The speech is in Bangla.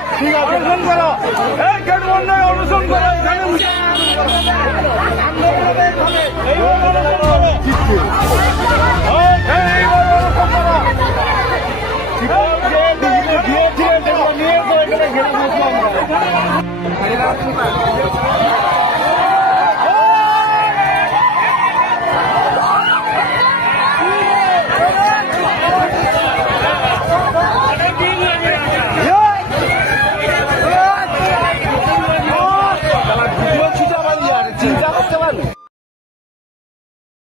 অনুসরণ করো এই গেট বন্ধ অনুসরণ করো। ধীরে ধীরে pelado.